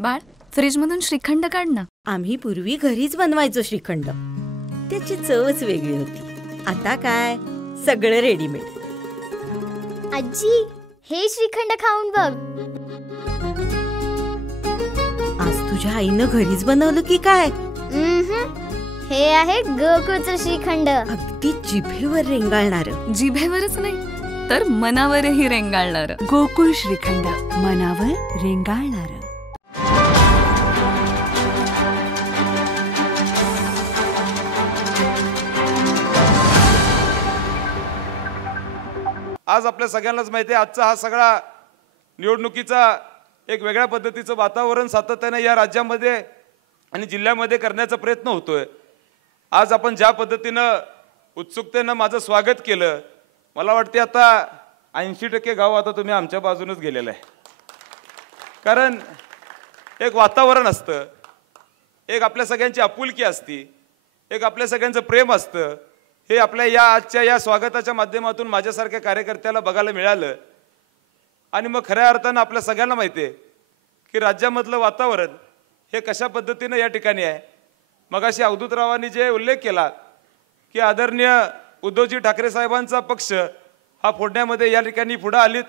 बाळ, फ्रीजमधून श्रीखंड काढ ना. आम्ही पूर्वी घरीच बनवायचो श्रीखंड. त्याची चवच वेगळी होती. आता काय सगळं रेडीमेड. आजी, हे श्रीखंड खाऊन बघ. आज तुझ्या आईनं घरीच बनवलं की काय? हे आहे गोकुळचं श्रीखंड. अगदी जिभेवर रेंगाळणार. जिभेवरच नाही तर मनावरही रेंगाळणार. गोकुळ श्रीखंड, मनावर रेंगाळणार. आज आपल्या सगळ्यांनाच माहिती आहे, आजचा हा सगळा निवडणुकीचा एक वेगळ्या पद्धतीचं वातावरण सातत्याने या राज्यामध्ये आणि जिल्ह्यामध्ये करण्याचा प्रयत्न होतोय. आज आपण ज्या पद्धतीनं उत्सुकतेनं माझं स्वागत केलं, मला वाटते आता 80% गाव आता तुम्ही आमच्या बाजूनच गेलेलं आहे. कारण एक वातावरण असतं, एक आपल्या सगळ्यांची आपुलकी असती, एक आपल्या सगळ्यांचं प्रेम असतं. हे आपल्या या आजच्या या स्वागताच्या माध्यमातून माझ्यासारख्या कार्यकर्त्याला बघायला मिळालं. आणि मग खऱ्या अर्थानं आपल्या सगळ्यांना माहिती आहे की राज्यामधलं वातावरण हे कशा पद्धतीनं या ठिकाणी आहे. मगाशी अवधूतरावांनी जे उल्लेख केला की आदरणीय उद्धवजी ठाकरे साहेबांचा पक्ष हा फोडण्यामध्ये या ठिकाणी पुढे आलीत.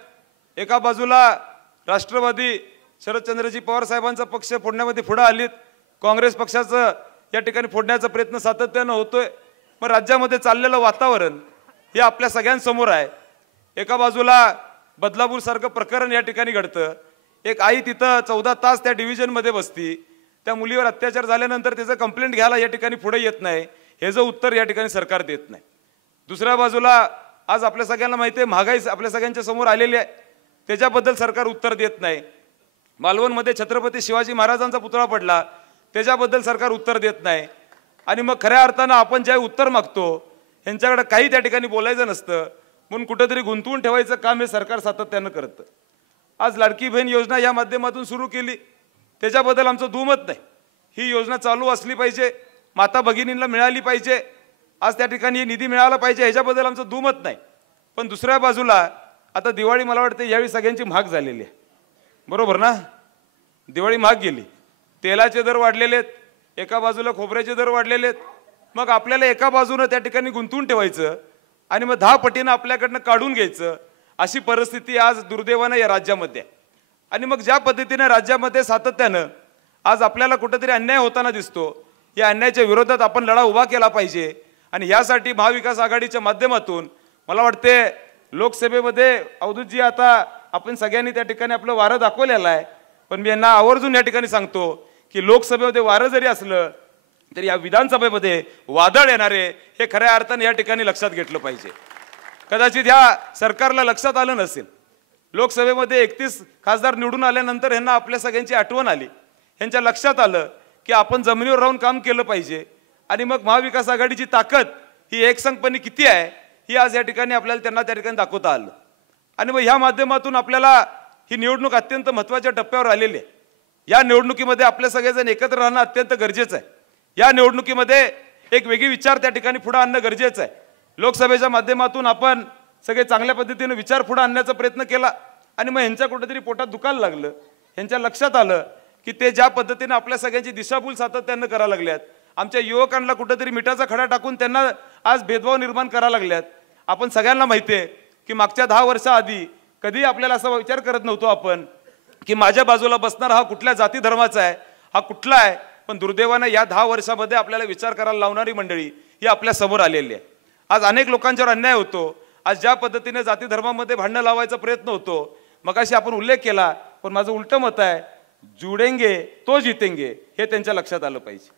एका बाजूला राष्ट्रवादी शरदचंद्रजी पवार साहेबांचा पक्ष फोडण्यामध्ये पुढे आलीत. काँग्रेस पक्षाचं या ठिकाणी फोडण्याचा प्रयत्न सातत्यानं होतोय. मग राज्यामध्ये चाललेलं वातावरण हे आपल्या सगळ्यांसमोर आहे. एका बाजूला बदलापूरसारखं प्रकरण या ठिकाणी घडतं. एक आई तिथं 14 तास त्या डिव्हिजनमध्ये बसती. त्या मुलीवर अत्याचार झाल्यानंतर त्याचं कंप्लेंट घ्यायला या ठिकाणी पुढे येत नाही. हे जो उत्तर या ठिकाणी सरकार देत नाही. दुसऱ्या बाजूला आज आपल्या सगळ्यांना माहिती आहे महागाई आपल्या सगळ्यांच्या समोर आलेली आहे, त्याच्याबद्दल सरकार उत्तर देत नाही. मालवणमध्ये छत्रपती शिवाजी महाराजांचा पुतळा पडला, त्याच्याबद्दल सरकार उत्तर देत नाही. आणि मग खऱ्या अर्थानं आपण जे उत्तर मागतो ह्यांच्याकडे काही त्या ठिकाणी बोलायचं नसतं, म्हणून कुठंतरी गुंतवून ठेवायचं काम हे सरकार सातत्यानं करतं. आज लाडकी बहीण योजना या माध्यमातून सुरू केली, त्याच्याबद्दल आमचं दुमत नाही. ही योजना चालू असली पाहिजे, माता भगिनींना मिळाली पाहिजे, आज त्या ठिकाणी निधी मिळाला पाहिजे, ह्याच्याबद्दल आमचं दुमत नाही. पण दुसऱ्या बाजूला आता दिवाळी मला वाटते यावेळी सगळ्यांची महाग झालेली आहे, बरोबर ना? दिवाळी महाग गेली, तेलाचे दर वाढलेले आहेत, एका बाजूला खोबऱ्याचे दर वाढलेले आहेत. मग आपल्याला एका बाजूनं त्या ठिकाणी गुंतवून ठेवायचं आणि मग 10 पटीनं आपल्याकडनं काढून घ्यायचं, अशी परिस्थिती आज दुर्दैवानं या राज्यामध्ये आहे. आणि मग ज्या पद्धतीने राज्यामध्ये सातत्यानं आज आपल्याला कुठेतरी अन्याय होताना दिसतो, या अन्यायाच्या विरोधात आपण लढा उभा केला पाहिजे. आणि यासाठी महाविकास आघाडीच्या माध्यमातून मला वाटते लोकसभेमध्ये अवधूतजी आता आपण सगळ्यांनी त्या ठिकाणी आपलं वारं दाखवलेलं आहे. पण मी यांना आवर्जून या ठिकाणी सांगतो की लोकसभेमध्ये वारं जरी असलं तरी या विधानसभेमध्ये वादळ येणारे हे खऱ्या अर्थाने या ठिकाणी लक्षात घेतलं पाहिजे. कदाचित या सरकारला लक्षात आलं नसेल, लोकसभेमध्ये 31 खासदार निवडून आल्यानंतर ह्यांना आपल्या सगळ्यांची आठवण आली, ह्यांच्या लक्षात आलं की आपण जमिनीवर राहून काम केलं पाहिजे. आणि मग महाविकास आघाडीची ताकद ही एकसंघपणे किती आहे ही आज या ठिकाणी आपल्याला त्यांना त्या ठिकाणी दाखवता आलं. आणि मग ह्या माध्यमातून आपल्याला ही निवडणूक अत्यंत महत्त्वाच्या टप्प्यावर आलेली आहे. या निवडणुकीमध्ये आपले सगळेजण एकत्र राहणं अत्यंत गरजेचं आहे. या निवडणुकीमध्ये एक वेगळी विचार त्या ठिकाणी पुढे आणणं गरजेचं आहे. लोकसभेच्या माध्यमातून आपण सगळे चांगल्या पद्धतीने विचार पुढे आणण्याचा प्रयत्न केला आणि मग ह्यांच्या कुठेतरी पोटात दुखायला लागलं. ह्यांच्या लक्षात आलं की ते ज्या पद्धतीने आपल्या सगळ्यांची दिशाभूल सातत्यानं करायला लागल्यात, आमच्या युवकांना कुठेतरी मिठाचा खडा टाकून त्यांना आज भेदभाव निर्माण करायला लागल्यात. आपण सगळ्यांना माहिती आहे की मागच्या 10 वर्षाआधी कधी आपल्याला असा विचार करत नव्हतो आपण की माझ्या बाजूला बसणारा हा कुठल्या जाती धर्माचा आहे, हा कुठला आहे. पण दुर्दैवानं या 10 वर्षामध्ये आपल्याला विचार करायला लावणारी मंडळी ही आपल्या समोर आलेली आहे. आज अनेक लोकांच्यावर अन्याय होतो. आज ज्या पद्धतीने जाती धर्मामध्ये भांडणं लावायचा प्रयत्न होतो, मगाशी आपण उल्लेख केला, पण माझं उलटं मत आहे, जुडेंगे तो जितेंगे, हे त्यांच्या लक्षात आलं पाहिजे.